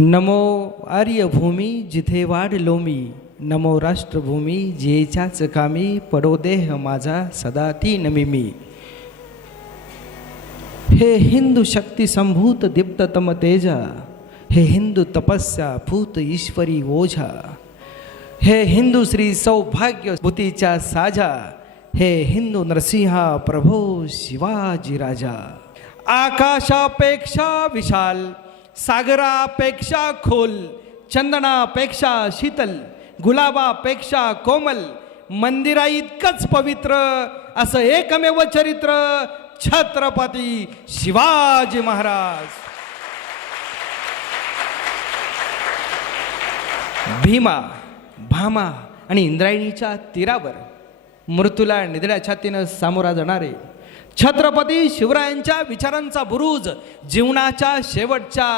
नमो आर्यभूमी जिथे वाढलो मी, नमो राष्ट्रभूमी जेच्याच कामी, पडो देह माझा सदा ती नमी मी. हे हिंदू शक्ती संभूत दीप्ततम तेजा, हे हिंदू तपस्या भूत ईश्वरी ओझा, हे हिंदू श्री सौभाग्य भूतीच्या साजा, हे हिंदू नरसिंहा प्रभो शिवाजी राजा. आकाशापेक्षा विशाल, सागरापेक्षा खोल, चंदनापेक्षा शीतल, गुलाबापेक्षा कोमल, मंदिरा इतकंच पवित्र असं एकमेव चरित्र छत्रपती शिवाजी महाराज. भीमा, भामा आणि इंद्रायणीच्या तीरावर मृत्यूला निधड्या छातीनं सामोरा जाणारे छत्रपती शिवरायांच्या विचारांचा बुरुज जीवनाच्या शेवटच्या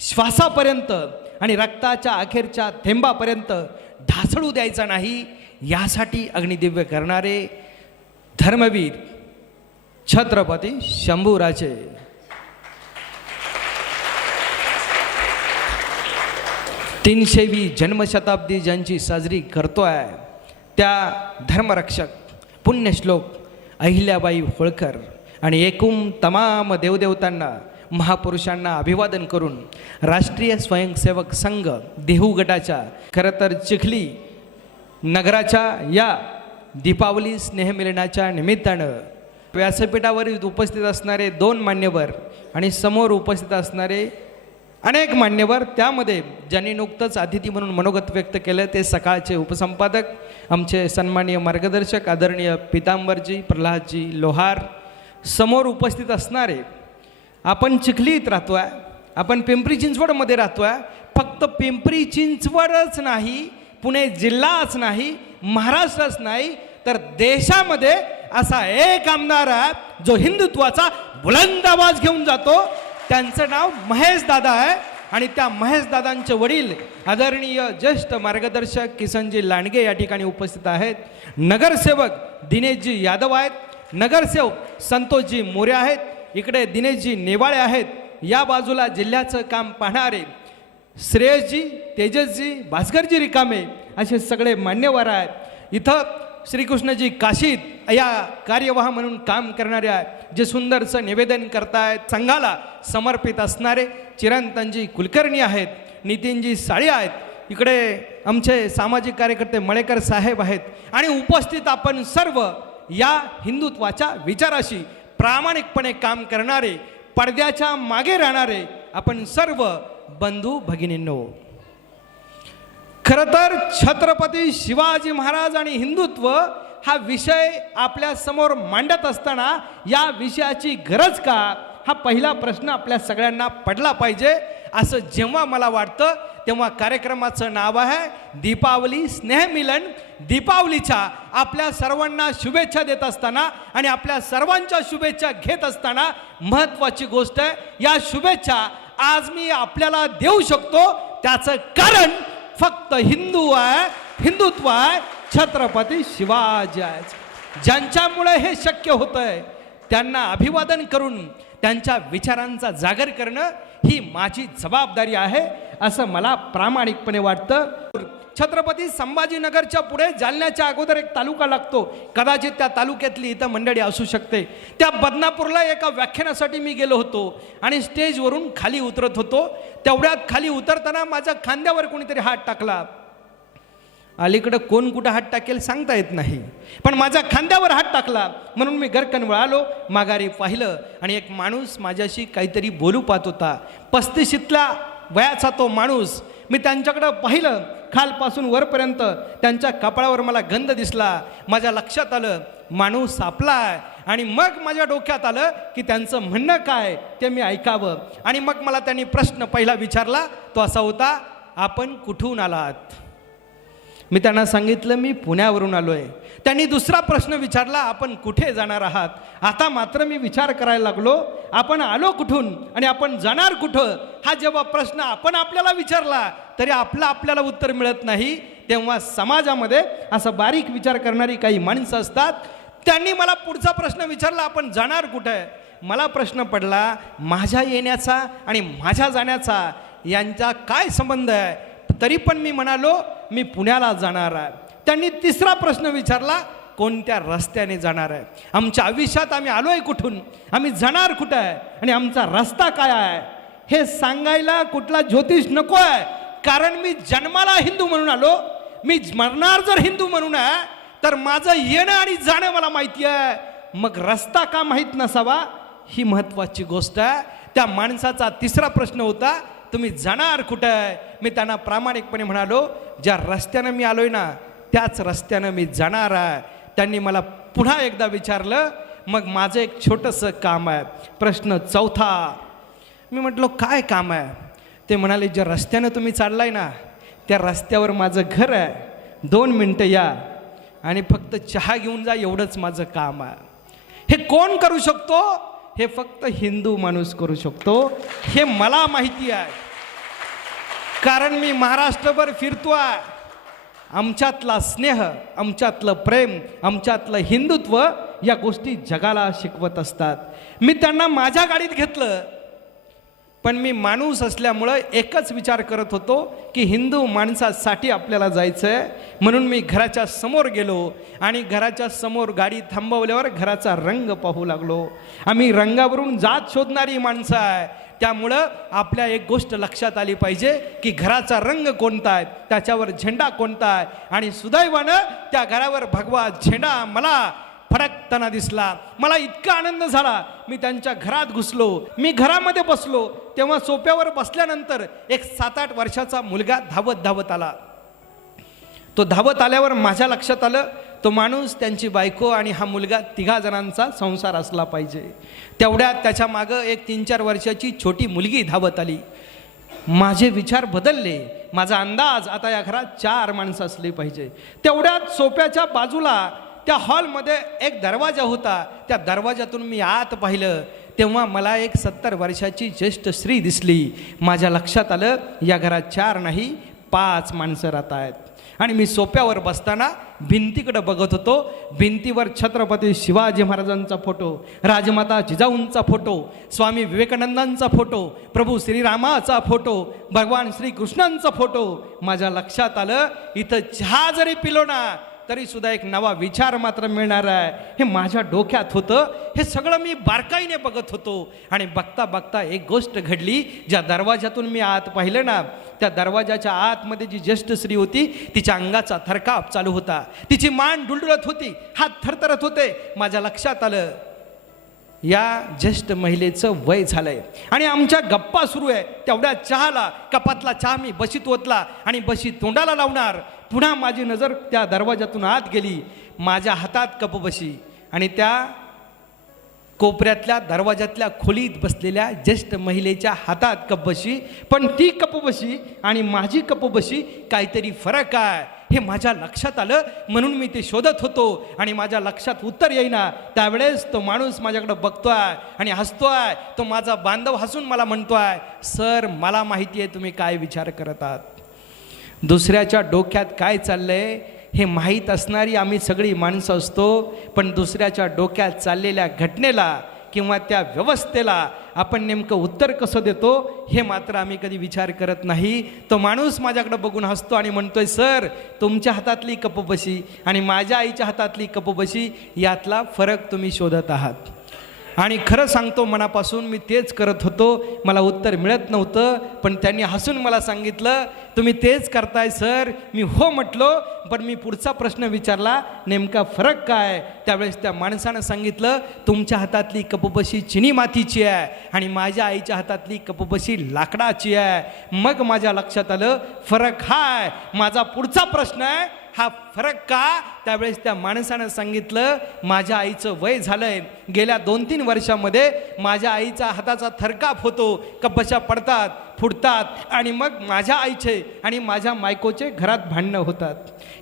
श्वासापर्यंत आणि रक्ताच्या अखेरच्या थेंबापर्यंत ढासळू द्यायचा नाही, यासाठी अग्निदिव्य करणारे धर्मवीर छत्रपती शंभूराजे. तीनशेवी जन्मशताब्दी ज्यांची साजरी करतोय त्या धर्मरक्षक पुण्यश्लोक अहिल्याबाई होळकर आणि एकूण तमाम देवदेवतांना महापुरुषांना अभिवादन करून राष्ट्रीय स्वयंसेवक संघ देहू गटाच्या खरं तर चिखली नगराच्या या दीपावली स्नेहमिलनाच्या निमित्तानं व्यासपीठावर उपस्थित असणारे 2 मान्यवर आणि समोर उपस्थित असणारे अनेक मान्यवर, त्यामध्ये ज्यांनी नुकतंच अतिथी म्हणून मनोगत व्यक्त केलं ते सकाळचे उपसंपादक आमचे सन्माननीय मार्गदर्शक आदरणीय पितांबरजी प्रल्हादजी लोहार, समोर उपस्थित असणारे, आपण चिखलीत राहतो आहे, आपण पिंपरी चिंचवडमध्ये राहतो आहे, फक्त पिंपरी चिंचवडच नाही, पुणे जिल्हाच नाही, महाराष्ट्रच नाही, तर देशामध्ये असा एक आमदार आहे जो हिंदुत्वाचा बुलंद आवाज घेऊन जातो. त्यांचं नाव महेश दादा आहे आणि त्या महेश दादांचे वडील आदरणीय ज्येष्ठ मार्गदर्शक किसनजी लांडगे या ठिकाणी उपस्थित आहेत. नगरसेवक दिनेशजी यादव आहेत, नगरसेवक संतोषजी मोरे आहेत, इकडे दिनेशजी नेवाळे आहेत, या बाजूला जिल्ह्याचं काम पाहणारे श्रेयसजी, तेजसजी, भास्करजी रिकामे असे सगळे मान्यवर आहेत. इथं श्रीकृष्णजी काशीत या कार्यवाह म्हणून काम करणारे आहेत, जे सुंदरचं निवेदन करतायत. संघाला समर्पित असणारे चिरंतनजी कुलकर्णी आहेत, नितीनजी साळी आहेत, इकडे आमचे सामाजिक कार्यकर्ते मळेकर साहेब आहेत आणि उपस्थित आपण सर्व या हिंदुत्वाच्या विचाराशी प्रामाणिकपणे काम करणारे, पडद्याच्या मागे राहणारे आपण सर्व बंधू भगिनींनो. खरं तर छत्रपती शिवाजी महाराज आणि हिंदुत्व हा विषय आपल्या समोर मांडत असताना या विषयाची गरज का, हा पहिला प्रश्न आपल्या सगळ्यांना पडला पाहिजे. असं जेव्हा मला वाटतं तेव्हा कार्यक्रमाचं नाव आहे दीपावली स्नेहमिलन. दीपावलीच्या आपल्या सर्वांना शुभेच्छा देत असताना आणि आपल्या सर्वांच्या शुभेच्छा घेत असताना महत्त्वाची गोष्ट आहे, या शुभेच्छा आज मी आपल्याला देऊ शकतो त्याचं कारण फक्त हिंदू आहे, हिंदुत्व आहे, छत्रपती शिवाजी आहे. ज्यांच्यामुळे हे शक्य होतंय त्यांना अभिवादन करून त्यांच्या विचारांचा जागर करणं ही माझी जबाबदारी आहे असं मला प्रामाणिकपणे वाटतं. छत्रपती संभाजीनगरच्या पुढे जालन्याच्या अगोदर एक तालुका लागतो, कदाचित त्या तालुक्यातली इथं मंडळी असू शकते. त्या बदनापूरला एका व्याख्यानासाठी मी गेलो होतो आणि स्टेजवरून खाली उतरत होतो. तेवढ्यात खाली उतरताना माझ्या खांद्यावर कोणीतरी हात टाकला. अलीकडं कोण कुठं हात टाकेल सांगता येत नाही, पण माझ्या खांद्यावर हात टाकला म्हणून मी गरकन वळालो, माघारी पाहिलं आणि एक माणूस माझ्याशी काहीतरी बोलू पाहत होता. 35ल्या वयाचा तो माणूस. मी त्यांच्याकडं पाहिलं, खालपासून वरपर्यंत त्यांच्या कपाळावर मला गंध दिसला. माझ्या लक्षात आलं माणूस आपला आहे आणि मग माझ्या डोक्यात आलं की त्यांचं म्हणणं काय ते मी ऐकावं. आणि मग मला त्यांनी प्रश्न पहिला विचारला, तो असा होता, आपण कुठून आलात? मी त्यांना सांगितलं मी पुण्यावरून आलो आहे. त्यांनी दुसरा प्रश्न विचारला, आपण कुठे जाणार आहात? आता मात्र मी विचार करायला लागलो, आपण आलो कुठून आणि आपण जाणार कुठं? हा जेव्हा प्रश्न आपण आपल्याला विचारला तरी आपल्याला उत्तर मिळत नाही, तेव्हा समाजामध्ये असं बारीक विचार करणारी काही माणसं असतात. त्यांनी मला पुढचा प्रश्न विचारला, आपण जाणार कुठे? मला प्रश्न पडला, माझ्या येण्याचा आणि माझ्या जाण्याचा यांचा काय संबंध आहे? तरी पण मी म्हणालो मी पुण्याला जाणार आहे. त्यांनी तिसरा प्रश्न विचारला, कोणत्या रस्त्याने जाणार आहे? आमच्या आयुष्यात आम्ही आलोय कुठून, आम्ही जाणार कुठं आहे आणि आमचा रस्ता काय आहे हे सांगायला कुठला ज्योतिष नको आहे. कारण मी जन्माला हिंदू म्हणून आलो, मी मरणार जर हिंदू म्हणून आहे तर माझं येणं आणि जाणं मला माहिती आहे. मग रस्ता का माहीत नसावा ही महत्त्वाची गोष्ट आहे. त्या माणसाचा तिसरा प्रश्न होता, तुम्ही जाणार कुठं आहे? मी त्यांना प्रामाणिकपणे म्हणालो, ज्या रस्त्यानं मी आलोय ना त्याच रस्त्यानं मी जाणार आहे. त्यांनी मला पुन्हा एकदा विचारलं, मग माझं एक छोटंसं काम आहे. प्रश्न चौथा. मी म्हटलो काय काम आहे? ते म्हणाले, ज्या रस्त्यानं तुम्ही चाललाय ना त्या रस्त्यावर माझं घर आहे, 2 मिनटं या आणि फक्त चहा घेऊन जा, एवढंच माझं काम आहे. हे कोण करू शकतो? हे फक्त हिंदू माणूस करू शकतो. हे मला माहिती आहे, कारण मी महाराष्ट्रभर फिरतो आहे. आमच्यातला स्नेह, आमच्यातलं प्रेम, आमच्यातलं हिंदुत्व या गोष्टी जगाला शिकवत असतात. मी त्यांना माझ्या गाडीत घेतलं, पण मी माणूस असल्यामुळं एकच विचार करत होतो की हिंदू माणसासाठी आपल्याला जायचं आहे. म्हणून मी घराच्या समोर गेलो आणि घराच्या समोर गाडी थांबवल्यावर घराचा रंग पाहू लागलो. आम्ही रंगावरून जात शोधणारी माणसं आहे. त्यामुळं आपल्या एक गोष्ट लक्षात आली पाहिजे की घराचा रंग कोणता आहे, त्याच्यावर झेंडा कोणता आहे. आणि सुदैवानं त्या घरावर भगवा झेंडा मला फडकताना दिसला. मला इतका आनंद झाला. मी त्यांच्या घरात घुसलो, मी घरामध्ये बसलो. तेव्हा सोफ्यावर बसल्यानंतर एक 7-8 वर्षाचा मुलगा धावत आला. तो धावत आल्यावर माझ्या लक्षात आलं, तो माणूस, त्यांची बायको आणि हा मुलगा 3 जणांचा संसार असला पाहिजे. तेवढ्यात त्याच्या मागं एक 3-4 वर्षाची छोटी मुलगी धावत आली. माझे विचार बदलले. माझा अंदाज, आता या घरात 4 माणसं असली पाहिजे. तेवढ्यात सोफ्याच्या बाजूला त्या हॉलमध्ये एक दरवाजा होता. त्या दरवाजातून मी आत पाहिलं तेव्हा मला एक 70 वर्षाची ज्येष्ठ स्त्री दिसली. माझ्या लक्षात आलं, या घरात 4 नाही 5 माणसं राहत आहेत. आणि मी सोफ्यावर बसताना भिंतीकडे बघत होतो. भिंतीवर छत्रपती शिवाजी महाराजांचा फोटो, राजमाता जिजाऊंचा फोटो, स्वामी विवेकानंदांचा फोटो, प्रभू श्रीरामाचा फोटो, भगवान श्रीकृष्णांचा फोटो. माझ्या लक्षात आलं, इथं चहा जरी पिलो ना तरी सुद्धा एक नवा विचार मात्र मिळणार आहे. हे माझ्या डोक्यात होतं. हे सगळं मी बारकाईने बघत होतो. आणि बघता बघता एक गोष्ट घडली. ज्या दरवाजातून मी आत पाहिलं ना, त्या दरवाजाच्या आतमध्ये जी ज्येष्ठ स्त्री होती, तिच्या अंगाचा थरकाप चालू होता, तिची मान डुलडुलत होती, हात थरथरत होते. माझ्या लक्षात आलं, या ज्येष्ठ महिलेचं वय झालंय आणि आमच्या गप्पा सुरू आहे. तेवढ्या चहाला, कपातला चहा मी बशीत ओतला आणि बशी तोंडाला लावणार. पुन्हा माझी नजर त्या दरवाजातून आत गेली. माझ्या हातात कप बशी आणि त्या कोपऱ्यातल्या दरवाजातल्या खोलीत बसलेल्या ज्येष्ठ महिलेच्या हातात कप बशी. पण ती कप बशी आणि माझी कप बशी काहीतरी फरक आहे हे माझ्या लक्षात आलं. म्हणून मी ते शोधत होतो आणि माझ्या लक्षात उत्तर येईना. त्यावेळेस तो माणूस माझ्याकडे बघतोय आणि हसतोय. तो माझा बांधव हसून मला म्हणतोय, सर मला माहिती आहे तुम्ही काय विचार करत आहात. दुसऱ्याच्या डोक्यात काय चाललंय हे माहीत असणारी आम्ही सगळी माणसं असतो, पण दुसऱ्याच्या डोक्यात चाललेल्या घटनेला किंवा त्या व्यवस्थेला आपण नेमकं उत्तर कसं देतो हे मात्र आम्ही कधी विचार करत नाही. तो माणूस माझ्याकडे बघून हसतो आणि म्हणतोय, सर तुमच्या हातातली कपबशी आणि माझ्या आईच्या हातातली कपबशी यातला फरक तुम्ही शोधत आहात. आणि खरं सांगतो, मनापासून मी तेच करत होतो. मला उत्तर मिळत नव्हतं, पण त्यांनी हसून मला सांगितलं, तुम्ही तेच करताय सर. मी हो म्हटलो, पण मी पुढचा प्रश्न विचारला, नेमका फरक काय. त्यावेळेस त्या माणसानं सांगितलं, तुमच्या हातातली कपबशी चिनी मातीची आहे आणि माझ्या आईच्या हातातली कपबशी लाकडाची आहे. मग माझ्या लक्षात आलं, फरक हा आहे. माझा पुढचा प्रश्न आहे, हा फरक का. त्यावेळेस त्या माणसानं सांगितलं, माझ्या आईचं वय झालंय. गेल्या 2-3 वर्षामध्ये माझ्या आईचा हाताचा थरकाप होतो, कपबशा पडतात, फुटतात आणि मग माझ्या आईचे आणि माझ्या बायकोचे घरात भांडणं होतात.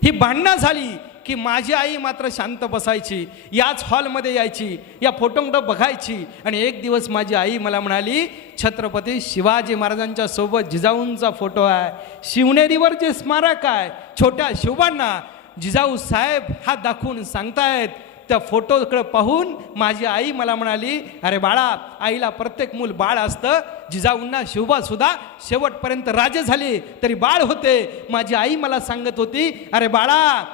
ही भांडणं झाली की माझी आई मात्र शांत बसायची, याच हॉलमध्ये यायची, या फोटोंकडं बघायची. आणि एक दिवस माझी आई मला म्हणाली, छत्रपती शिवाजी महाराजांच्या सोबत जिजाऊंचा फोटो आहे. शिवनेरीवर जे स्मारक आहे, छोट्या शिवबांना जिजाऊ साहेब हात दाखवून सांगतायत, त्या फोटोकडे पाहून माझी आई मला म्हणाली, अरे बाळा, आईला प्रत्येक मूल बाळ असतं. जिजाऊंना शिवबा सुद्धा शेवटपर्यंत राजे झाले तरी बाळ होते. माझी आई मला सांगत होती, अरे बाळा,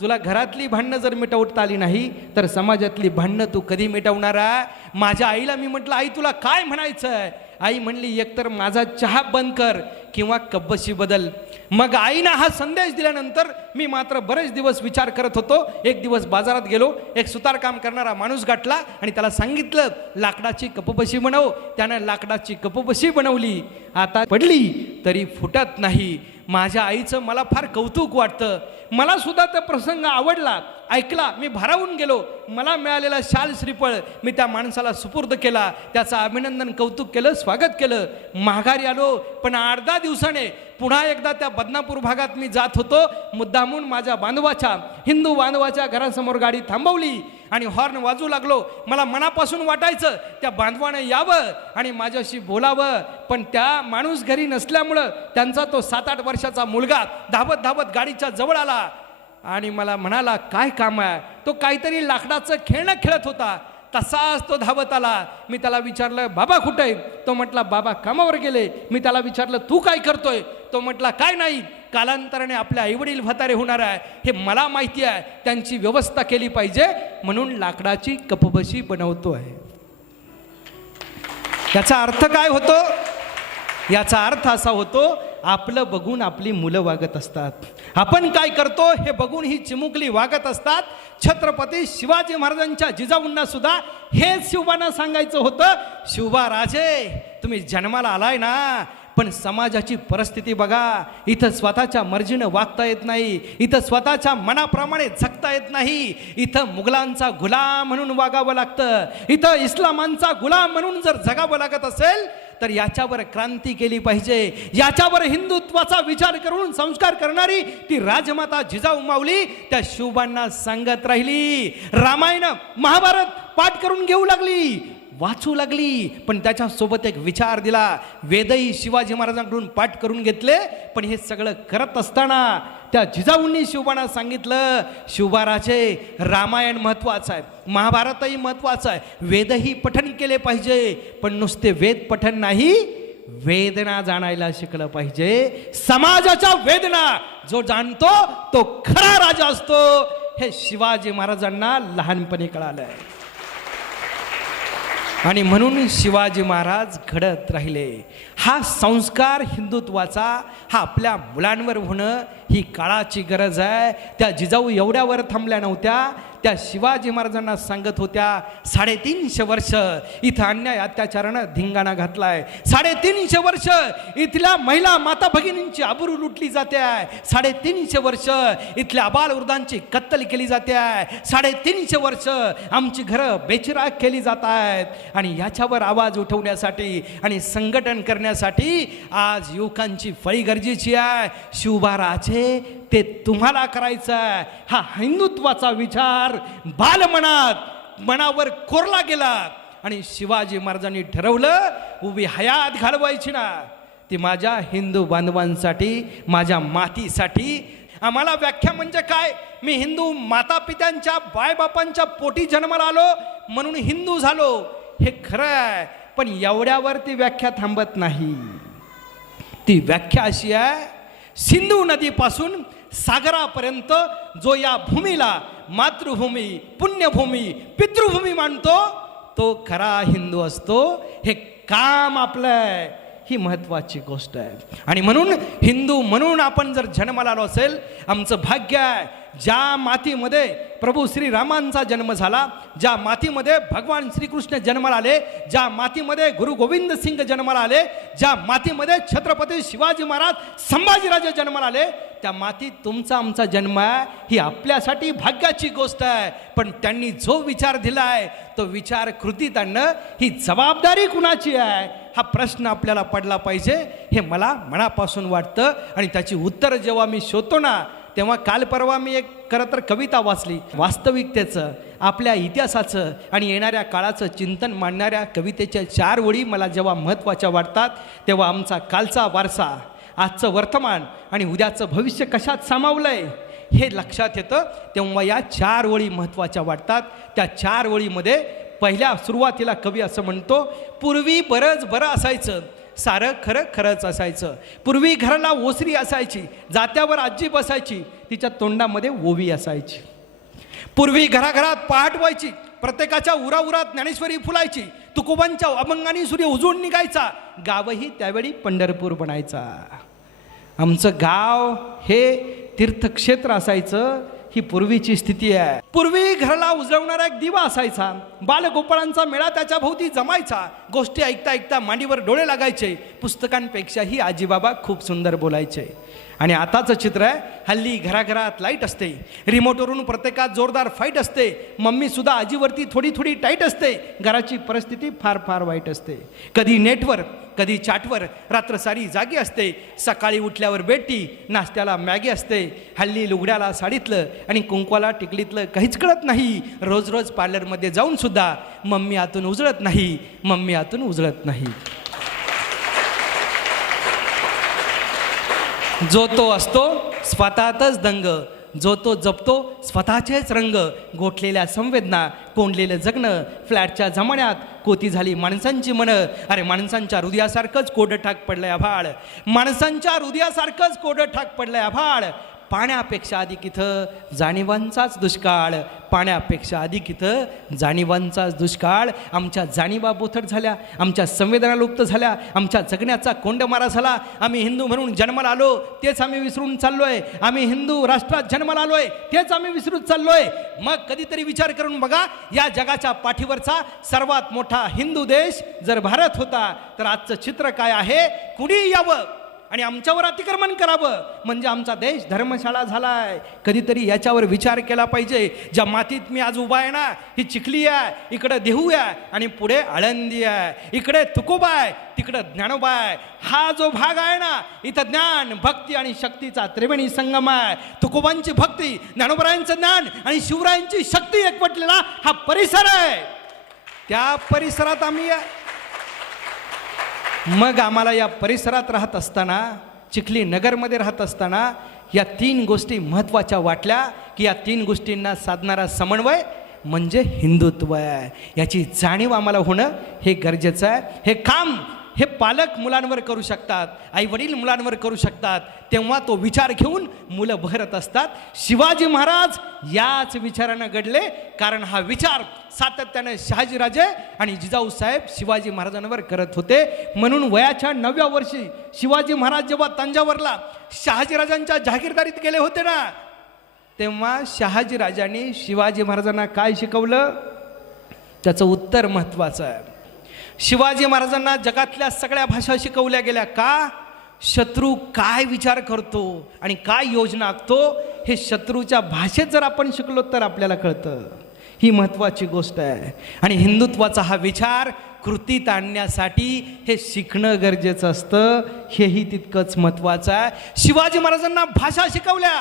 तुला घरातली भांडणं जर मिटवता आली नाही तर समाजातली भांडणं तू कधी मिटवणार आहे? माझ्या आईला मी म्हटलं, आई तुला काय म्हणायचं आहे? आई म्हणली, एकतर माझा चहा बंद कर किंवा कब्बशी बदल. मग आईनं हा संदेश दिल्यानंतर मी मात्र बरेच दिवस विचार करत होतो. एक दिवस बाजारात गेलो, एक सुतारकाम करणारा माणूस गाठला आणि त्याला सांगितलं, लाकडाची कपबशी बनव. त्यानं लाकडाची कपबशी बनवली. आता पडली तरी फुटत नाही. माझ्या आईचं मला फार कौतुक वाटतं. मला सुद्धा तो प्रसंग आवडला, ऐकला. मी भारावून गेलो. मला मिळालेला शाल श्रीफळ मी त्या माणसाला सुपूर्द केला. त्याचं अभिनंदन, कौतुक केलं, स्वागत केलं. माघारी आलो. पण 8-10 दिवसाने पुन्हा एकदा त्या बदनापूर भागात मी जात होतो. मुद्दामून माझ्या बांधवाच्या, हिंदू बांधवाच्या घरासमोर गाडी थांबवली आणि हॉर्न वाजवू लागलो. मला मनापासून वाटायचं त्या बांधवानं यावं आणि माझ्याशी बोलावं. पण त्या माणूस घरी नसल्यामुळं त्यांचा तो 7-8 वर्षाचा मुलगा धावत धावत गाडीच्या जवळ आला आणि मला म्हणाला, काय काम आहे? तो काहीतरी लाकडाचं खेळणं खेळत होता. तसाच तो धावत आला. मी त्याला विचारलं, बाबा कुठे आहे? तो म्हटला, बाबा कामावर गेले. मी त्याला विचारलं, तू काय करतोय? तो म्हटला, काय नाही, कालांतराने आपल्या आईवडील म्हातारे होणार आहे, हे मला माहिती आहे, त्यांची व्यवस्था केली पाहिजे म्हणून लाकडाची कपबशी बनवतो आहे. याचा अर्थ काय होतो? याचा अर्थ असा होतो, आपलं बघून आपली मुलं वागत असतात. आपण काय करतो हे बघून ही चिमुकली वागत असतात. छत्रपती शिवाजी महाराजांच्या जिजाऊंना सुद्धा हेच शिवबांना सांगायचं होतं, शिवबा राजे, तुम्ही जन्माला आलाय ना, पण समाजाची परिस्थिती बघा. इथं स्वतःच्या मर्जीनं वागता येत नाही, इथं स्वतःच्या मनाप्रमाणे जगता येत नाही. इथं मुघलांचा गुलाम म्हणून वागावं लागतं. इथं इस्लामांचा गुलाम म्हणून जर जगावं लागत असेल तर याच्यावर क्रांती केली पाहिजे. याच्यावर हिंदुत्वाचा विचार करून संस्कार करणारी ती राजमाता जिजाऊ माऊली त्या शिवबांना सांगत राहिली. रामायण, महाभारत पाठ करून घेऊ लागली, वाचू लागली, पण त्याच्यासोबत एक विचार दिला. वेदही शिवाजी महाराजांकडून पाठ करून घेतले. पण हे सगळं करत असताना त्या जिजाऊंनी शिवबांना सांगितलं, शिवबाराजे, रामायण महत्त्वाचं आहे, महाभारतही महत्त्वाचं आहे, वेदही पठण केले पाहिजे. पण नुसते वेद पठण नाही, वेदना जाणायला शिकलं पाहिजे. समाजाच्या वेदना जो जाणतो तो खरा राजा असतो. हे शिवाजी महाराजांना लहानपणी कळालं. आणि म्हणून शिवाजी महाराज घडत राहिले. हा संस्कार हिंदुत्वाचा हा आपल्या मुलांवर होणं ही काळाची गरज आहे. त्या जिजाऊ एवढ्यावर थांबल्या नव्हत्या. त्या शिवाजी महाराजांना सांगत होत्या, 350 वर्ष इथं अन्याय अत्याचारानं धिंगाणा घातलाय. 350 वर्ष इथल्या महिला माता भगिनींची आबरू लुटली जाते आहे. 350 वर्ष इथल्या अबालवृद्धांची कत्तल केली जाते आहे. 350 वर्ष आमची घरं बेचिराग केली जात आहेत. आणि याच्यावर आवाज उठवण्यासाठी आणि संघटन करण्यासाठी आज युवकांची फळी गरजेची आहे. शिवबाराजे, ते तुम्हाला करायचं आहे. हा हिंदुत्वाचा विचार मनावर कोरला गेला आणि शिवाजी महाराजांनी ठरवलं, उभी हयात घालवायची ना, ती माझ्या हिंदू बांधवांसाठी, माझ्या मातीसाठी. आम्हाला व्याख्या म्हणजे काय? मी हिंदू माता पित्यांच्या बायबापांच्या पोटी जन्माला आलो म्हणून हिंदू झालो, हे खरं आहे. पण एवढ्यावर ती व्याख्या थांबत नाही. ती व्याख्या अशी आहे, सिंधू नदीपासून सागरापर्यंत जो या भूमीला मातृभूमी, पुण्यभूमी, पितृभूमी मानतो तो खरा हिंदू असतो. हे काम आपलं आहे, ही महत्त्वाची गोष्ट आहे. आणि म्हणून हिंदू म्हणून आपण जर जन्माला आलो असेल, आमचं भाग्य आहे. ज्या मातीमध्ये प्रभू श्रीरामांचा जन्म झाला, ज्या मातीमध्ये भगवान श्रीकृष्ण जन्माला आले, ज्या मातीमध्ये गुरु गोविंद सिंग जन्माला आले, ज्या मातीमध्ये छत्रपती शिवाजी महाराज, संभाजीराजे जन्माला आले, त्या मातीत तुमचा आमचा जन्म आहे. ही आपल्यासाठी भाग्याची गोष्ट आहे. पण त्यांनी जो विचार दिला आहे तो विचार कृतीत आणणं ही जबाबदारी कुणाची आहे, हा प्रश्न आपल्याला पडला पाहिजे. हे मला मनापासून वाटतं. आणि त्याची उत्तर जेव्हा मी शोधतो ना, तेव्हा काल परवा मी एक खरं तर कविता वाचली. वास्तविकतेचं, आपल्या इतिहासाचं आणि येणाऱ्या काळाचं चिंतन मांडणाऱ्या कवितेच्या 4 ओळी मला जेव्हा महत्त्वाच्या वाटतात, तेव्हा आमचा कालचा वारसा, आजचं वर्तमान आणि उद्याचं भविष्य कशात सामावलंय हे लक्षात येतं, तेव्हा या 4 ओळी महत्त्वाच्या वाटतात. त्या 4 ओळीमध्ये पहिल्या सुरुवातीला कवी असं म्हणतो, पूर्वी बरंच बरं असायचं, सारं खरं खरंच असायचं. पूर्वी घराला ओसरी असायची, जात्यावर आजी बसायची, तिच्या तोंडामध्ये ओवी असायची. पूर्वी घराघरात पहाट व्हायची, प्रत्येकाच्या उराउरात ज्ञानेश्वरी फुलायची, तुकोबांच्या अभंगाने सूर्य उजळून निघायचा, गावही त्यावेळी पंढरपूर बनायचा. आमचं गाव हे तीर्थक्षेत्र असायचं, ही पूर्वीची स्थिती आहे. पूर्वी घराला उजळवणारा एक दिवा असायचा, बालगोपाळांचा मेळा त्याच्या भोवती जमायचा, गोष्टी ऐकता ऐकता मांडीवर डोळे लागायचे, पुस्तकांपेक्षाही आजीबाबा खूप सुंदर बोलायचे. आणि आताचं चित्र आहे, हल्ली घराघरात लाईट असते, रिमोटवरून प्रत्येकात जोरदार फाईट असते, मम्मीसुद्धा आजीवरती थोडी थोडी टाईट असते, घराची परिस्थिती फार फार वाईट असते. कधी नेटवर, कधी चॅटवर रात्र सारी जागी असते, सकाळी उठल्यावर बेटी, नाश्त्याला मॅगी असते. हल्ली लुगड्याला साडीतलं आणि कुंकवाला टिकलीतलं काहीच कळत नाही. रोज रोज पार्लरमध्ये जाऊन सुद्धा मम्मी आतून उजळत नाही, मम्मी आतून उजळत नाही. जो तो असतो स्वतःतच दंग, जो तो जपतो स्वतःचेच रंग, गोठलेल्या संवेदना, कोंडलेलं जगणं, फ्लॅटच्या जमान्यात कोती झाली माणसांची मनं. अरे माणसांच्या हृदयासारखंच कोरडं ठाक पडलंय आभाळ, माणसांच्या हृदयासारखंच कोरडं ठाक पडलंय आभाळ. पाण्यापेक्षा अधिक इथं जाणीवांचाच दुष्काळ, पाण्यापेक्षा अधिक इथं जाणीवांचाच दुष्काळ. आमच्या जाणीवा बोथट झाल्या, आमच्या संवेदना लुप्त झाल्या, आमच्या जगण्याचा कोंडमारा झाला. आम्ही हिंदू म्हणून जन्माला आलो, तेच आम्ही विसरून चाललोय. आम्ही हिंदू राष्ट्रात जन्माला आलोय, तेच आम्ही विसरून चाललोय. मग कधीतरी विचार करून बघा, या जगाच्या पाठीवरचा सर्वात मोठा हिंदू देश जर भारत होता, तर आजचं चित्र काय आहे? कुणी यावं आणि आमच्यावर अतिक्रमण करावं म्हणजे आमचा देश धर्मशाळा झालाय. कधीतरी याच्यावर विचार केला पाहिजे. ज्या मातीत मी आज उभा आहे ना, ही चिखली आहे, इकडं देहू आहे आणि पुढे आळंदी आहे, इकडे तुकोबा आहे, तिकडं ज्ञानोबा आहे. हा जो भाग आहे ना, इथं ज्ञान, भक्ती आणि शक्तीचा त्रिवेणी संगम आहे. तुकोबांची भक्ती, ज्ञानोबरायांचं ज्ञान आणि शिवरायांची शक्ती एकवटलेला हा परिसर आहे. त्या परिसरात आम्ही मग आम्हाला या परिसरात राहत असताना, चिखली नगरमध्ये राहत असताना या 3 गोष्टी महत्त्वाच्या वाटल्या की या 3 गोष्टींना साधणारा समन्वय म्हणजे हिंदुत्व आहे. याची जाणीव आम्हाला होणं हे गरजेचं आहे. हे काम हे पालक मुलांवर करू शकतात, आई वडील मुलांवर करू शकतात, तेव्हा तो विचार घेऊन मुलं बहरत असतात. शिवाजी महाराज याच विचारानं घडले, कारण हा विचार सातत्याने शहाजीराजे आणि जिजाऊसाहेब शिवाजी महाराजांवर करत होते. म्हणून वयाच्या 9व्या वर्षी शिवाजी महाराज जेव्हा तंजावरला शहाजीराजांच्या जहागीरदारीत गेले होते ना, तेव्हा शहाजीराजांनी शिवाजी महाराजांना काय शिकवलं? त्याचं उत्तर महत्त्वाचं आहे. शिवाजी महाराजांना जगातल्या सगळ्या भाषा शिकवल्या गेल्या. का? शत्रू काय विचार करतो आणि काय योजना आखतो हे शत्रूच्या भाषेत जर आपण शिकलो तर आपल्याला कळतं. ही महत्त्वाची गोष्ट आहे. आणि हिंदुत्वाचा हा विचार कृतीत आणण्यासाठी हे शिकणं गरजेचं असतं, हेही तितकंच महत्त्वाचं आहे. शिवाजी महाराजांना भाषा शिकवल्या,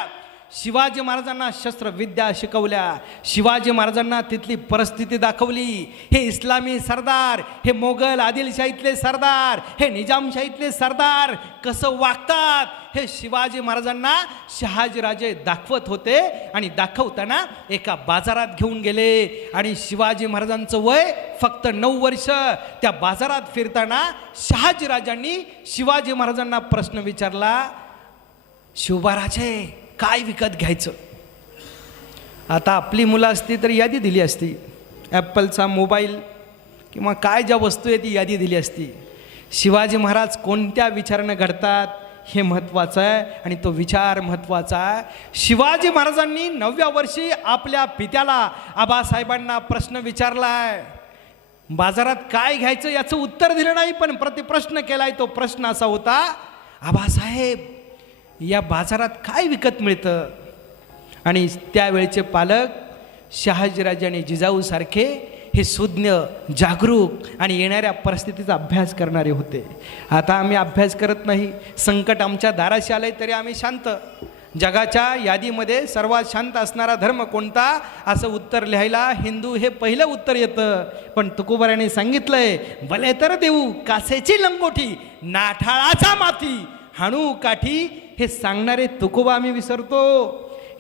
शिवाजी महाराजांना शस्त्रविद्या शिकवल्या, शिवाजी महाराजांना तिथली परिस्थिती दाखवली. हे इस्लामी सरदार, हे मोगल आदिलशाहीतले सरदार, हे निजामशाहीतले सरदार कसं वागतात हे शिवाजी महाराजांना शहाजीराजे दाखवत होते. आणि दाखवताना एका बाजारात घेऊन गेले आणि शिवाजी महाराजांचं वय फक्त 9 वर्ष. त्या बाजारात फिरताना शहाजीराजांनी शिवाजी महाराजांना प्रश्न विचारला, शिवबाराजे काय विकत घ्यायचं? आता आपली मुलं असती तर यादी दिली असती, ॲपलचा मोबाईल किंवा काय ज्या वस्तू आहे ती यादी दिली असती. शिवाजी महाराज कोणत्या विचारानं घडतात हे महत्त्वाचं आहे आणि तो विचार महत्त्वाचा आहे. शिवाजी महाराजांनी 9व्या वर्षी आपल्या पित्याला आबासाहेबांना प्रश्न विचारला आहे. बाजारात काय घ्यायचं याचं उत्तर दिलं नाही, पण प्रतिप्रश्न केलाय. तो प्रश्न असा होता, आबासाहेब या बाजारात काय विकत मिळतं? आणि त्यावेळेचे पालक शहाजीराजे आणि जिजाऊसारखे हे सुज्ञ, जागरूक आणि येणाऱ्या परिस्थितीचा अभ्यास करणारे होते. आता आम्ही अभ्यास करत नाही. संकट आमच्या दाराशी आलंय तरी आम्ही शांत. जगाच्या यादीमध्ये सर्वात शांत असणारा धर्म कोणता असं उत्तर लिहायला हिंदू हे पहिलं उत्तर येतं. पण तुकोबाराने सांगितलंय, भले तर देऊ कासेची लंगोटी, नाठाळाचा माती हाणू काठी. हे सांगणारे तुकोबा आम्ही विसरतो.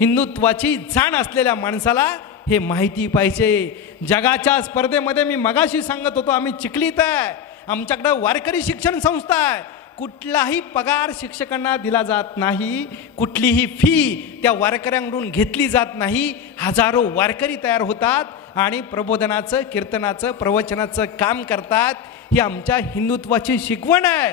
हिंदुत्वाची जाण असलेल्या माणसाला हे माहिती पाहिजे. जगाच्या स्पर्धेमध्ये मी मगाशी सांगत होतो, आम्ही चिखलीत आहे, आमच्याकडं वारकरी शिक्षण संस्था आहे. कुठलाही पगार शिक्षकांना दिला जात नाही, कुठलीही फी त्या वारकऱ्यांकडून घेतली जात नाही. हजारो वारकरी तयार होतात आणि प्रबोधनाचं, कीर्तनाचं, प्रवचनाचं काम करतात. ही आमच्या हिंदुत्वाची शिकवण आहे.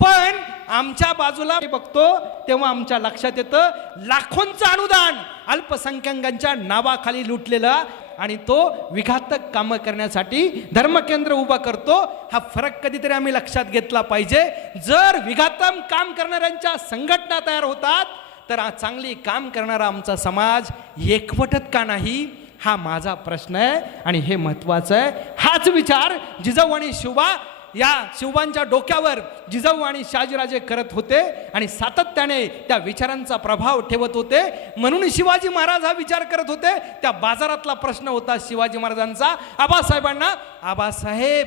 पण आमच्या बाजूला बघतो तेव्हा आमच्या लक्षात येतं लाखोंचं अनुदान अल्पसंख्याकांच्या नावाखाली लुटलेलं, आणि तो विघातक कामं करण्यासाठी धर्मकेंद्र उभा करतो. हा फरक कधीतरी आम्ही लक्षात घेतला पाहिजे. जर विघातक काम करणाऱ्यांच्या संघटना तयार होतात तर चांगली काम करणारा आमचा समाज एकवटत का नाही, हा माझा प्रश्न आहे आणि हे महत्त्वाचं आहे. हाच विचार जिजाऊ आणि शिवबा या शिवबांच्या डोक्यावर जिजाऊ आणि शहाजीराजे करत होते आणि सातत्याने त्या विचारांचा प्रभाव ठेवत होते. म्हणून शिवाजी महाराज हा विचार करत होते. त्या बाजारातला प्रश्न होता शिवाजी महाराजांचा आबासाहेबांना, आबासाहेब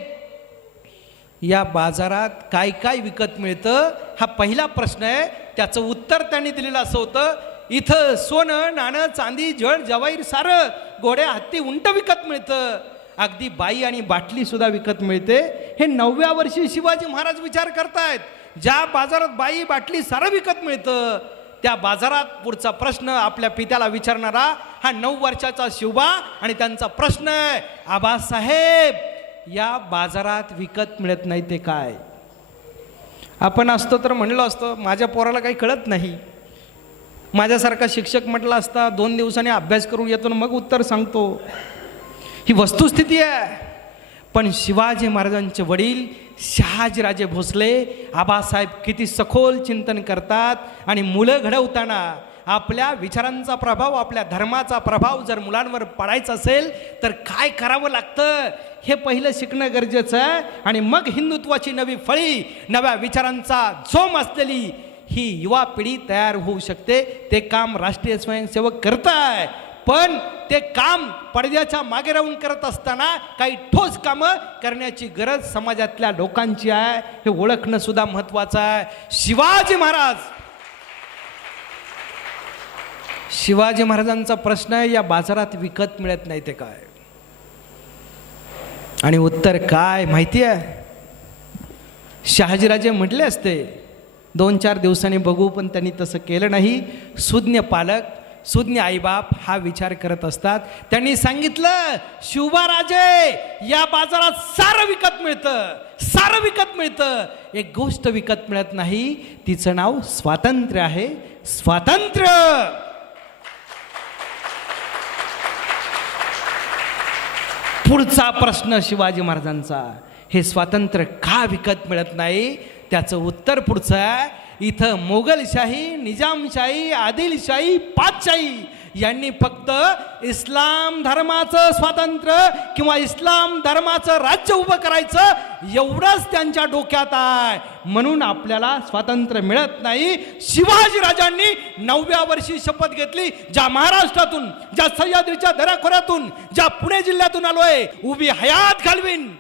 या बाजारात काय काय विकत मिळतं, हा पहिला प्रश्न आहे. त्याचं उत्तर त्यांनी दिलेलं असं होतं, इथं सोनं नाणं चांदी जळ जवाहीर सारं, घोड्या हत्ती उंट विकत मिळतं, अगदी बाई आणि बाटली सुद्धा विकत मिळते. हे 9व्या वर्षी शिवाजी महाराज विचार करतायत. ज्या बाजारात बाई बाटली सारं विकत मिळतं त्या बाजारात पुढचा प्रश्न आपल्या पित्याला विचारणारा हा 9 वर्षाचा शिवबा, आणि त्यांचा प्रश्न आहे, आबासाहेब या बाजारात विकत मिळत नाही ते काय? आपण असतो तर म्हणलो असतो माझ्या पोराला काही कळत नाही, माझ्यासारखा शिक्षक म्हटला असता 2 दिवसांनी अभ्यास करून येतो मग उत्तर सांगतो. ही वस्तुस्थिती आहे. पण शिवाजी महाराजांचे वडील शहाजीराजे भोसले आबासाहेब किती सखोल चिंतन करतात, आणि मुलं घडवताना आपल्या विचारांचा प्रभाव, आपल्या धर्माचा प्रभाव जर मुलांवर पडायचा असेल तर काय करावं लागतं हे पहिलं शिकणं गरजेचं आहे. आणि मग हिंदुत्वाची नवी फळी, नव्या विचारांचा जोम असलेली ही युवा पिढी तयार होऊ शकते. ते काम राष्ट्रीय स्वयंसेवक करताय, पण ते काम पडद्याच्या मागे राहून करत असताना काही ठोस कामं करण्याची गरज समाजातल्या लोकांची आहे, हे ओळखणं सुद्धा महत्त्वाचं आहे. शिवाजी महाराजांचा प्रश्न आहे, या बाजारात विकत मिळत नाही ते काय? आणि उत्तर काय माहिती आहे? शहाजीराजे म्हटले असते 2-4 दिवसांनी बघू, पण त्यांनी तसं केलं नाही. सुज्ञ पालक, सुज्ञ आईबाप हा विचार करत असतात. त्यांनी सांगितलं, शिवबाराजे या बाजारात सारं विकत मिळतं, सारं विकत मिळतं, एक गोष्ट विकत मिळत नाही, तिचं नाव स्वातंत्र्य आहे. स्वातंत्र्य. पुढचा प्रश्न शिवाजी महाराजांचा, हे स्वातंत्र्य का विकत मिळत नाही? त्याचं उत्तर पुढचं आहे. इथं मोगलशाही, निजामशाही, आदिलशाही, पातशाही यांनी फक्त इस्लाम धर्माचं स्वातंत्र्य किंवा इस्लाम धर्माचं राज्य उभं करायचं एवढंच त्यांच्या डोक्यात आहे, म्हणून आपल्याला स्वातंत्र्य मिळत नाही. शिवाजीराजांनी 9व्या वर्षी शपथ घेतली, ज्या महाराष्ट्रातून, ज्या सह्याद्रीच्या दऱ्याखोऱ्यातून, ज्या पुणे जिल्ह्यातून आलोय, उभी हयात घालवीन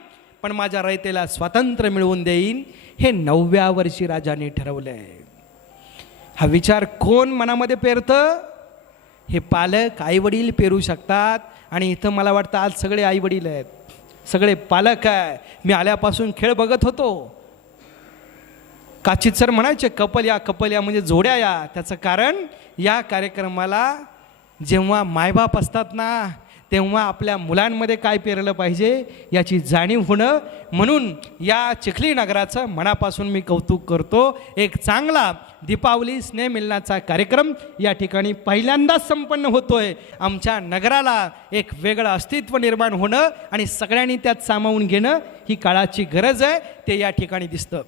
पण माझ्या रयतेला स्वातंत्र्य मिळवून देईन, हे 9व्या वर्षी राजाने ठरवलंय. हा विचार कोण मनामध्ये पेरतं? हे पालक, आईवडील पेरू शकतात. आणि इथं मला वाटतं आज सगळे आईवडील आहेत, सगळे पालक आहे. मी आल्यापासून खेळ बघत होतो. काचित सर म्हणायचे कपल या म्हणजे जोड्या या. त्याचं कारण या कार्यक्रमाला जेव्हा मायबाप असतात ना, तेव्हा आपल्या मुलांमध्ये काय पेरलं पाहिजे याची जाणीव होणं. म्हणून या चिखली नगराचं मनापासून मी कौतुक करतो. एक चांगला दीपावली स्नेहमिलनाचा कार्यक्रम या ठिकाणी पहिल्यांदाच संपन्न होतोय. आमच्या नगराला एक वेगळं अस्तित्व निर्माण होणं आणि सगळ्यांनी त्यात सामावून घेणं ही काळाची गरज आहे, ते या ठिकाणी दिसतं.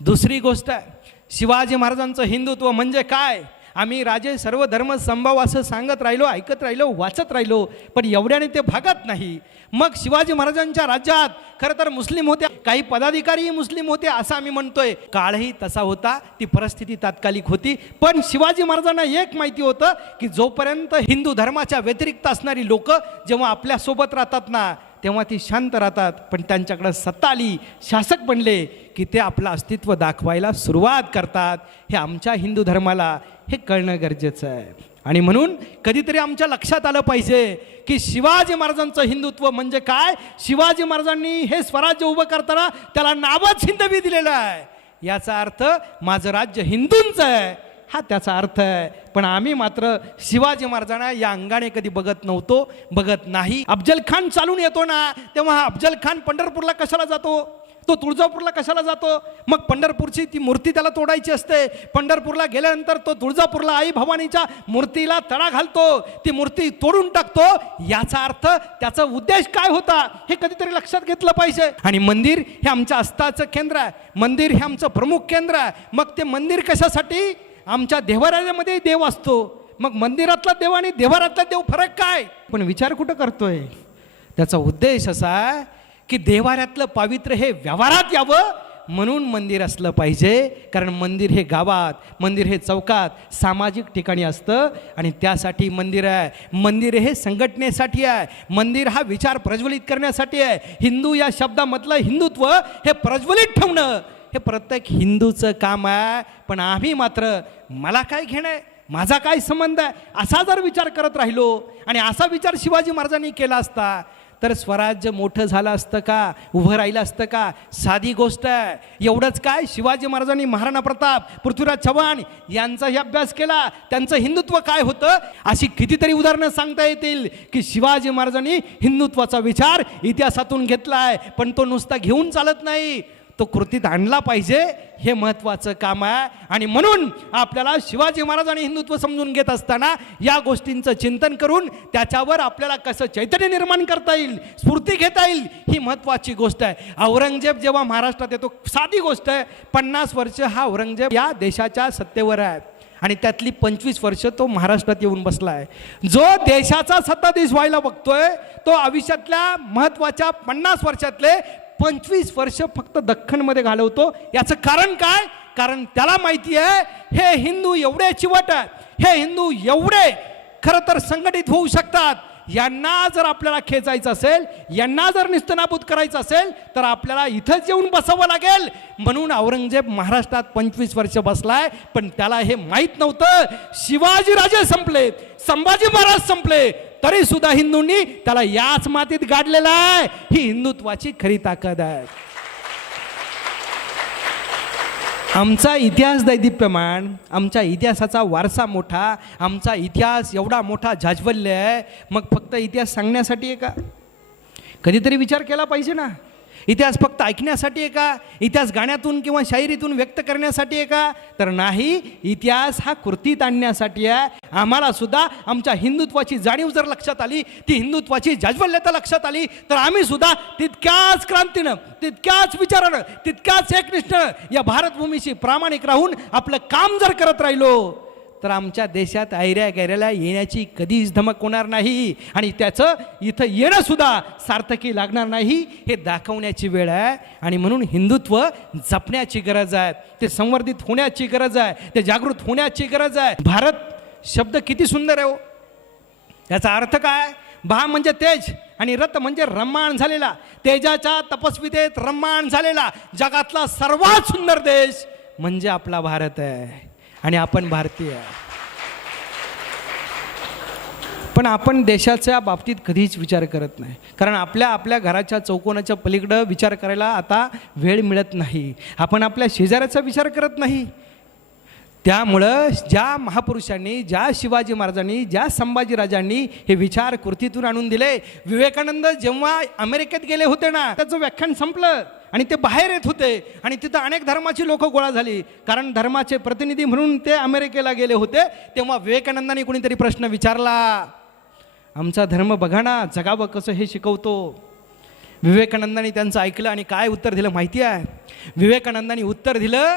दुसरी गोष्ट आहे, शिवाजी महाराजांचं हिंदुत्व म्हणजे काय? आम्ही राजे सर्व धर्म संभाव असं सांगत राहिलो, ऐकत राहिलो, वाचत राहिलो, पण एवढ्याने ते भागत नाही. मग शिवाजी महाराजांच्या राज्यात खरं तर मुस्लिम होते, काही पदाधिकारीही मुस्लिम होते असं आम्ही म्हणतोय. काळही तसा होता, ती परिस्थिती तात्कालिक होती. पण शिवाजी महाराजांना एक माहिती होतं की जोपर्यंत हिंदू धर्माच्या व्यतिरिक्त असणारी लोक जेव्हा आपल्यासोबत राहतात ना, तेव्हा ती शांत राहतात. पण त्यांच्याकडं सत्ता आली, शासक बनले की ते आपलं अस्तित्व दाखवायला सुरुवात करतात. हे आमच्या हिंदू धर्माला हे कळणं गरजेचं आहे. आणि म्हणून कधीतरी आमच्या लक्षात आलं पाहिजे की शिवाजी महाराजांचं हिंदुत्व म्हणजे काय. शिवाजी महाराजांनी हे स्वराज्य उभं करताना त्याला नावच हिंदवी दिलेलं आहे. याचा अर्थ माझं राज्य हिंदूंचं आहे, हा त्याचा अर्थ आहे. पण आम्ही मात्र शिवाजी महाराजांना या अंगाने कधी बघत नव्हतो, बघत नाही. अफजल खान चालून येतो ना, तेव्हा अफजल खान पंढरपूरला कशाला जातो, तो तुळजापूरला कशाला जातो. मग पंढरपूरची ती मूर्ती त्याला तोडायची असते. पंढरपूरला गेल्यानंतर तो तुळजापूरला आई भवानीच्या मूर्तीला तडा घालतो, ती मूर्ती तोडून टाकतो. याचा अर्थ त्याचा उद्देश काय होता हे कधीतरी लक्षात घेतलं पाहिजे. आणि मंदिर हे आमच्या आस्थाचं केंद्र आहे, मंदिर हे आमचं प्रमुख केंद्र आहे. मग ते मंदिर कशासाठी, आमच्या देवालयामध्ये देव असतो. मग मंदिरातला देव आणि देवारातला देव फरक काय. पण विचार कुठं करतोय, त्याचा उद्देश असा आहे की देवाऱ्यातलं पावित्र्य हे व्यवहारात यावं म्हणून मंदिर असलं पाहिजे. कारण मंदिर हे गावात, मंदिर हे चौकात, सामाजिक ठिकाणी असतं. आणि त्यासाठी मंदिर आहे. मंदिर हे संघटनेसाठी आहे. मंदिर हा विचार प्रज्वलित करण्यासाठी आहे. हिंदू या शब्दामधलं हिंदुत्व हे प्रज्वलित ठेवणं हे प्रत्येक हिंदूचं काम आहे. पण आम्ही मात्र मला काय घेणं आहे, माझा काय संबंध आहे, असा जर विचार करत राहिलो आणि असा विचार शिवाजी महाराजांनी केला असता तर स्वराज्य मोठं झालं असतं का, उभं राहिलं असतं का. साधी गोष्ट आहे. एवढंच काय, शिवाजी महाराजांनी महाराणा प्रताप, पृथ्वीराज चव्हाण यांचाही अभ्यास केला, त्यांचं हिंदुत्व काय होतं. अशी कितीतरी उदाहरणं सांगता येतील की शिवाजी महाराजांनी हिंदुत्वाचा विचार इतिहासातून घेतला आहे. पण तो नुसता घेऊन चालत नाही, तो कृतीत आणला पाहिजे, हे महत्त्वाचं काम आहे. आणि म्हणून आपल्याला शिवाजी महाराज आणि हिंदुत्व समजून घेत असताना या गोष्टींचं चिंतन करून त्याच्यावर आपल्याला कसं चैतन्य निर्माण करता येईल, स्फूर्ती घेता येईल, ही महत्त्वाची गोष्ट आहे. औरंगजेब जेव्हा महाराष्ट्रात येतो, साधी गोष्ट आहे, 50 वर्ष हा औरंगजेब या देशाच्या सत्तेवर आहे आणि त्यातली 25 वर्ष तो महाराष्ट्रात येऊन बसला आहे. जो देशाचा सत्ताधीश व्हायला बघतोय तो आयुष्यातल्या महत्त्वाच्या 50 वर्षातले 25 वर्ष फक्त दख्खनमध्ये घालवतो. याचं कारण काय, कारण त्याला माहिती आहे हे हिंदू एवढे चिवट आहे, हे हिंदू एवढे खरं तर संघटित होऊ शकतात. यांना जर आपल्याला खेचायचं असेल, यांना जर निस्तनाबूत करायचं असेल तर आपल्याला इथंच येऊन बसावं लागेल. म्हणून औरंगजेब महाराष्ट्रात 25 वर्ष बसलाय. पण त्याला हे माहीत नव्हतं शिवाजी राजे संपले, संभाजी महाराज संपले, तरी सुद्धा हिंदूंनी त्याला याच मातीत गाडलेला आहे. ही हिंदुत्वाची खरी ताकद आहे. आमचा इतिहास दैदिप्यमान, आमच्या इतिहासाचा वारसा मोठा, आमचा इतिहास एवढा मोठा जाज्वल्य आहे. मग फक्त इतिहास सांगण्यासाठी आहे का, कधीतरी विचार केला पाहिजे ना. इतिहास फक्त ऐकण्यासाठी आहे का, इतिहास गाण्यातून किंवा शायरीतून व्यक्त करण्यासाठी आहे का, तर नाही. इतिहास हा कृतीत आणण्यासाठी आहे. आम्हाला सुद्धा आमच्या हिंदुत्वाची जाणीव जर लक्षात आली, ती हिंदुत्वाची जाज्वल्यता लक्षात आली, तर आम्ही सुद्धा तितक्याच क्रांतीनं, तितक्याच विचारानं, तितक्याच एकनिष्ठेनं या भारतभूमीशी प्रामाणिक राहून आपलं काम जर करत राहिलो तर आमच्या देशात ऐऱ्या गैऱ्याला येण्याची कधीच धमक होणार नाही. आणि त्याचं इथं येणं सुद्धा सार्थकी लागणार नाही, हे दाखवण्याची वेळ आहे. आणि म्हणून हिंदुत्व जपण्याची गरज आहे, ते संवर्धित होण्याची गरज आहे, ते जागृत होण्याची गरज आहे. भारत शब्द किती सुंदर आहे हो. याचा अर्थ काय, भा म्हणजे तेज आणि रथ म्हणजे रम्माण झालेला, तेजाच्या तपस्वितेत रम्माण झालेला जगातला सर्वात सुंदर देश म्हणजे आपला भारत आहे. आणि आपण भारतीय. पण आपण देशाच्या बाबतीत कधीच विचार करत नाही, कारण आपल्या घराच्या चौकोनाच्या पलीकडं विचार करायला आता वेळ मिळत नाही. आपण आपल्या शेजाऱ्याचा विचार करत नाही. त्यामुळं ज्या महापुरुषांनी, ज्या शिवाजी महाराजांनी, ज्या संभाजीराजांनी हे विचार कृतीतून आणून दिले. विवेकानंद जेव्हा अमेरिकेत गेले होते ना, त्याचं व्याख्यान संपलं आणि ते बाहेर येत होते आणि तिथं अनेक धर्माची लोक गोळा झाली, कारण धर्माचे प्रतिनिधी म्हणून ते अमेरिकेला गेले होते. तेव्हा विवेकानंदांनी कोणीतरी प्रश्न विचारला, आमचा धर्म बघा ना, जगावं कसं हे शिकवतो. विवेकानंदांनी त्यांचं ऐकलं आणि काय उत्तर दिलं माहिती आहे. विवेकानंदांनी उत्तर दिलं,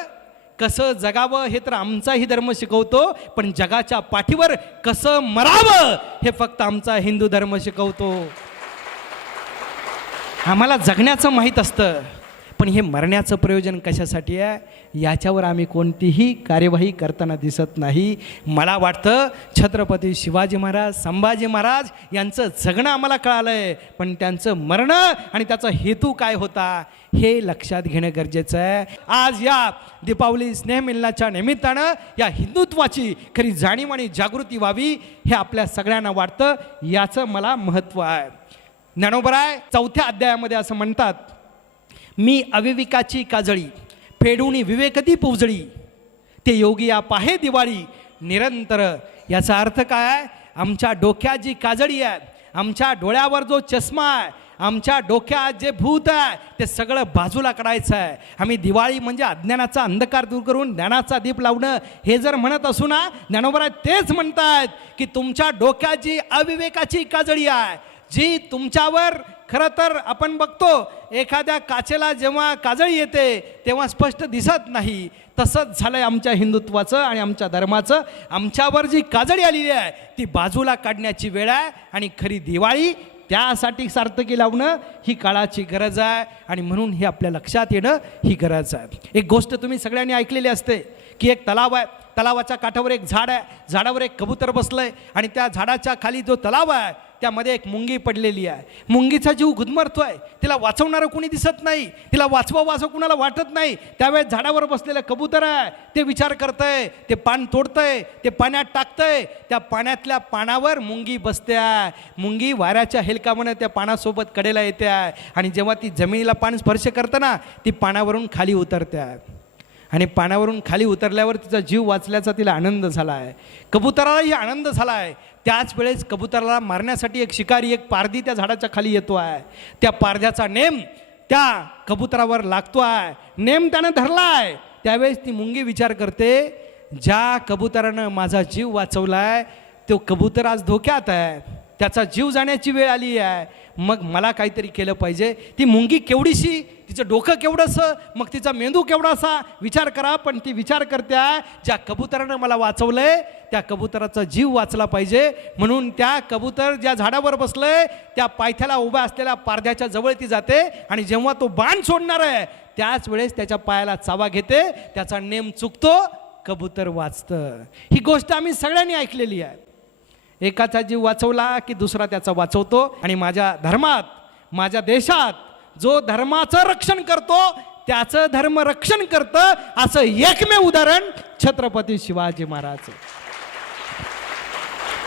कसं जगावं हे तर आमचाही धर्म शिकवतो, पण जगाच्या पाठीवर कसं मरावं हे फक्त आमचा हिंदू धर्म शिकवतो. आम्हाला जगण्याचं माहीत असतं, पण हे मरण्याचं प्रयोजन कशासाठी आहे याच्यावर आम्ही कोणतीही कार्यवाही करताना दिसत नाही. मला वाटतं छत्रपती शिवाजी महाराज, संभाजी महाराज यांचं जगणं आम्हाला कळालं आहे, पण त्यांचं मरणं आणि त्याचा हेतू काय होता हे लक्षात घेणं गरजेचं आहे. आज या दीपावली स्नेहमिलनाच्या निमित्तानं या हिंदुत्वाची खरी जाणीव आणि जागृती व्हावी हे आपल्या सगळ्यांना वाटतं, याचं मला महत्त्व आहे. ज्ञानोबराय 4थ्या अध्यायामध्ये असं म्हणतात, मी अविवेकाची काजळी फेडूनी विवेकती पोजळी, ते योगी या पाहे दिवाळी निरंतर. याचा अर्थ काय आहे? आमच्या डोक्यात जी काजळी आहे, आमच्या डोळ्यावर जो चष्मा आहे, आमच्या डोक्यात जे भूत आहे ते सगळं बाजूला काढायचं आहे. आम्ही दिवाळी म्हणजे अज्ञानाचा अंधकार दूर करून ज्ञानाचा दीप लावणं हे जर म्हणत असू ना, ज्ञानोबराय तेच म्हणतात की तुमच्या डोक्यात जी अविवेकाची काजळी आहे, जी तुमच्यावर खरं तर आपण बघतो एखाद्या काचेला जेव्हा काजळी येते तेव्हा स्पष्ट दिसत नाही, तसंच झालं आहे आमच्या हिंदुत्वाचं आणि आमच्या धर्माचं. आमच्यावर जी काजळी आलेली आहे ती बाजूला काढण्याची वेळ आहे आणि खरी दिवाळी त्यासाठी सार्थकी लावणं ही काळाची गरज आहे. आणि म्हणून हे आपल्या लक्षात येणं ही गरज आहे. एक गोष्ट तुम्ही सगळ्यांनी ऐकलेली असते की एक तलाव आहे, तलावाच्या काठावर एक झाड आहे, झाडावर एक कबूतर बसलं आहे आणि त्या झाडाच्या खाली जो तलाव आहे त्यामध्ये एक मुंगी पडलेली आहे. मुंगीचा जीव गुदमरतो आहे, तिला वाचवणारं कोणी दिसत नाही, तिला वाचवावं असं कुणाला वाटत नाही. त्यावेळेस झाडावर बसलेलं कबूतर आहे, ते विचार करतंय, ते पान तोडतंय, ते पाण्यात टाकतंय, त्या पाण्यातल्या पानावर मुंगी बसते आहे. मुंगी वाऱ्याच्या हेलकामानं त्या पानासोबत कडेला येते आहे आणि जेव्हा ती जमिनीला पान स्पर्श करतं ना, ती पानावरून खाली उतरते आहे आणि पानावरून खाली उतरल्यावर तिचा जीव वाचल्याचा तिला आनंद झाला आहे. कबुतरालाही आनंद झाला आहे. त्याच वेळेस कबुतराला मारण्यासाठी एक शिकारी, एक पारधी त्या झाडाच्या खाली येतो आहे. त्या पारध्याचा नेम त्या कबुतरावर लागतो आहे, नेम त्यानं धरला आहे. त्यावेळेस ती मुंगी विचार करते, ज्या कबुतरानं माझा जीव वाचवला आहे तो कबूतर आज धोक्यात आहे, त्याचा जीव जाण्याची वेळ आली आहे, मग मला काहीतरी केलं पाहिजे. ती मुंगी केवढीशी, तिचं डोकं केवढंसं, मग तिचा मेंदू केवढासा विचार करा. पण ती विचार करते ज्या कबुतरानं मला वाचवलंय त्या कबुतराचा जीव वाचला पाहिजे. म्हणून त्या कबूतर ज्या झाडावर बसलंय त्या पायथ्याला उभ्या असलेल्या पारध्याच्या जवळ ती जाते आणि जेव्हा तो बाण सोडणार आहे त्याच वेळेस त्याच्या पायाला चावा घेते, त्याचा नेम चुकतो, कबूतर वाचतं. ही गोष्ट आम्ही सगळ्यांनी ऐकलेली आहे. एकाचा जीव वाचवला की दुसरा त्याचा वाचवतो. आणि माझ्या धर्मात, माझ्या देशात जो धर्माचं रक्षण करतो त्याचं धर्म रक्षण करतं, असं एकमेव उदाहरण छत्रपती शिवाजी महाराज,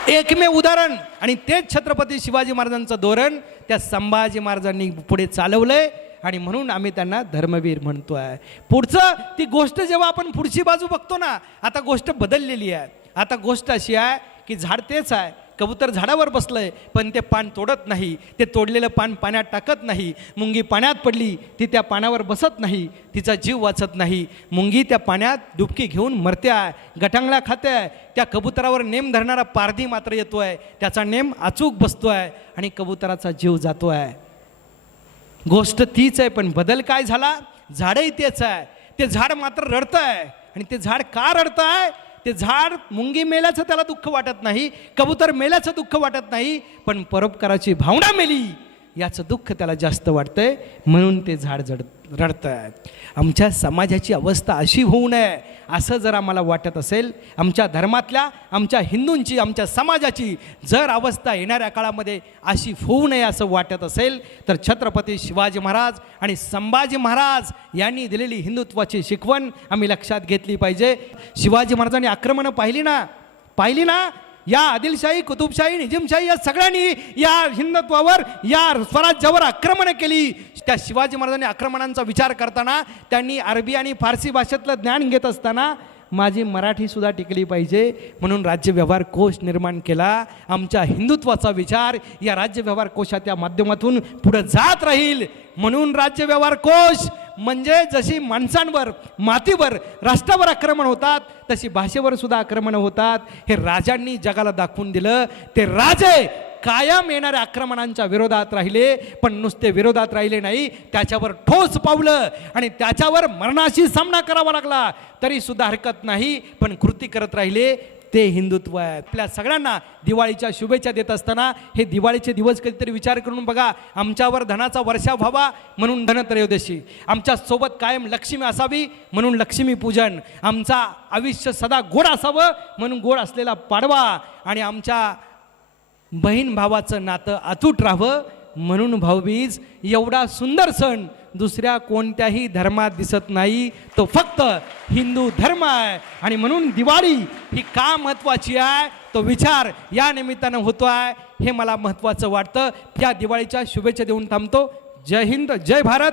एकमेव उदाहरण. आणि तेच छत्रपती शिवाजी महाराजांचं धोरण त्या संभाजी महाराजांनी पुढे चालवलंय आणि म्हणून आम्ही त्यांना धर्मवीर म्हणतो आहे. पुढचं ती गोष्ट जेव्हा आपण पुढची बाजू बघतो ना, आता गोष्ट बदललेली आहे. आता गोष्ट अशी आहे की झाड तेच आहे, कबूतर झाडावर बसलंय पण ते पान तोडत नाही, ते तोडलेलं पान पाण्यात टाकत नाही. मुंगी पाण्यात पडली, ती त्या पानावर बसत नाही, तिचा जीव वाचत नाही. मुंगी त्या पाण्यात डुबकी घेऊन मरते आहे, गटांगळा खाते आहे. त्या कबुतरावर नेम धरणारा पारधी मात्र येतो आहे, त्याचा नेम अचूक बसतो आहे आणि कबुतराचा जीव जातो आहे. गोष्ट तीच आहे, पण बदल काय झाला? झाडही तेच आहे, ते झाड मात्र रडतं आहे. आणि ते झाड का रडतं आहे? ते झाड मुंगी मेल्याचं त्याला दुःख वाटत नाही, कबूतर मेल्याचं दुःख वाटत नाही, पण परोपकाराची भावना मेली याचं दुःख त्याला जास्त वाटतंय, म्हणून ते झाड रडतं आहे. आमच्या समाजाची अवस्था अशी होऊ नये असं जर आम्हाला वाटत असेल, आमच्या धर्मातल्या, आमच्या हिंदूंची, आमच्या समाजाची जर अवस्था येणाऱ्या काळामध्ये अशी होऊ नये असं वाटत असेल, तर छत्रपती शिवाजी महाराज आणि संभाजी महाराज यांनी दिलेली हिंदुत्वाची शिकवण आम्ही लक्षात घेतली पाहिजे. शिवाजी महाराजांनी आक्रमणं पाहिली ना, या आदिलशाही, कुतुबशाही, निजामशाही या सगळ्यांनी या हिंदुत्वावर, या स्वराज्यावर आक्रमणं केली. त्या शिवाजी महाराजांनी आक्रमणांचा विचार करताना त्यांनी अरबी आणि फारसी भाषेतलं ज्ञान घेत असताना माझी मराठीसुद्धा टिकली पाहिजे म्हणून राज्य व्यवहार कोश निर्माण केला. आमच्या हिंदुत्वाचा विचार या राज्य व्यवहार कोशाच्या माध्यमातून पुढे जात राहील. म्हणून राज्य व्यवहार कोश म्हणजे जशी माणसांवर, मातीवर, राष्ट्रावर आक्रमण होतात तशी भाषेवर सुद्धा आक्रमण होतात. हे राजांनी जगाला दाखवून दिलं. ते राजे कायम येणाऱ्या आक्रमणांच्या विरोधात राहिले, पण नुसते विरोधात राहिले नाही, त्याच्यावर ठोस पावलं आणि त्याच्यावर मरणाशी सामना करावा लागला तरी सुद्धा हरकत नाही, पण कृती करत राहिले. ते हिंदुत्व आहे. आपल्या सगळ्यांना दिवाळीच्या शुभेच्छा देत असताना हे दिवाळीचे दिवस कधीतरी विचार करून बघा. आमच्यावर धनाचा वर्षाव व्हावा म्हणून धनत्रयोदशी, आमच्या सोबत कायम लक्ष्मी असावी म्हणून लक्ष्मी पूजन, आमचा आयुष्य सदा गोड असावं म्हणून गोड असलेला पाडवा, आणि आमच्या बहीण भावाचं नातं अतूट राहावं म्हणून भाऊबीज. एवढा सुंदर सण दुसऱ्या कोणत्याही धर्मात दिसत नाही, तो फक्त हिंदू धर्म आहे. आणि म्हणून दिवाळी ही का महत्त्वाची आहे तो विचार या निमित्तानं होतो आहे, हे मला महत्त्वाचं वाटतं. त्या दिवाळीच्या शुभेच्छा देऊन थांबतो. जय हिंद, जय भारत.